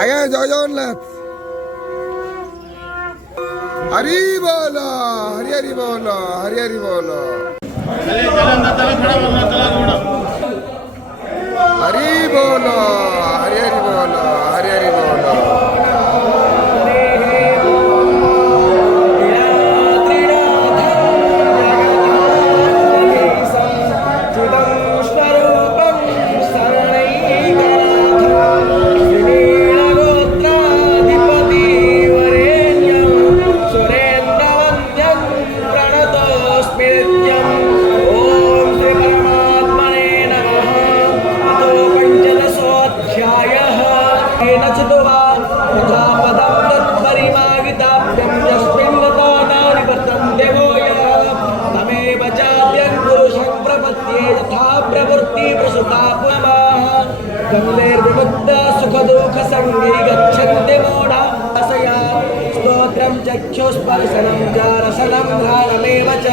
আগে জয় জগন্নাথ। হরি বল, হরি হরি বল, হরি হরি বল, হরি বল, হরি হরি বল, হরি হরি বল। स्तोत्रं चक्षुस्पर्शनं चारसनं ध्यानमेव च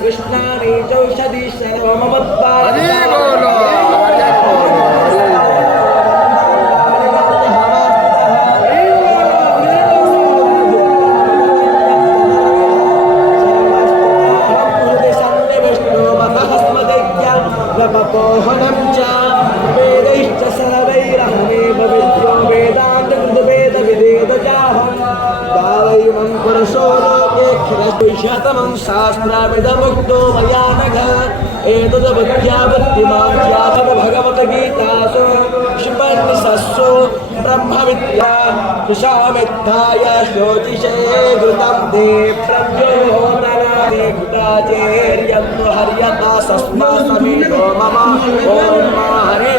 कृष्णानि चौषधि सर्वमवत्पादि पोहनं च वेदैश्च सर्वैरहमेव विद्यो वेदान्तकृतवेदविदेदजाहं गावैमं पुरुषो लोके खिलशतमं शास्त्रामिदमुक्तो मया नघ एतद्बुद्ध्या बुद्धिमां ख्यातः भगवद्गीतासु क्षिपन्निषत्सु ब्रह्मविद्या कुशामित्थाय ज्योतिषे घृतं ते प्रद्योतना ते घृताचेर्यं हर्यता सस्मा समीरो मम ॐ हरे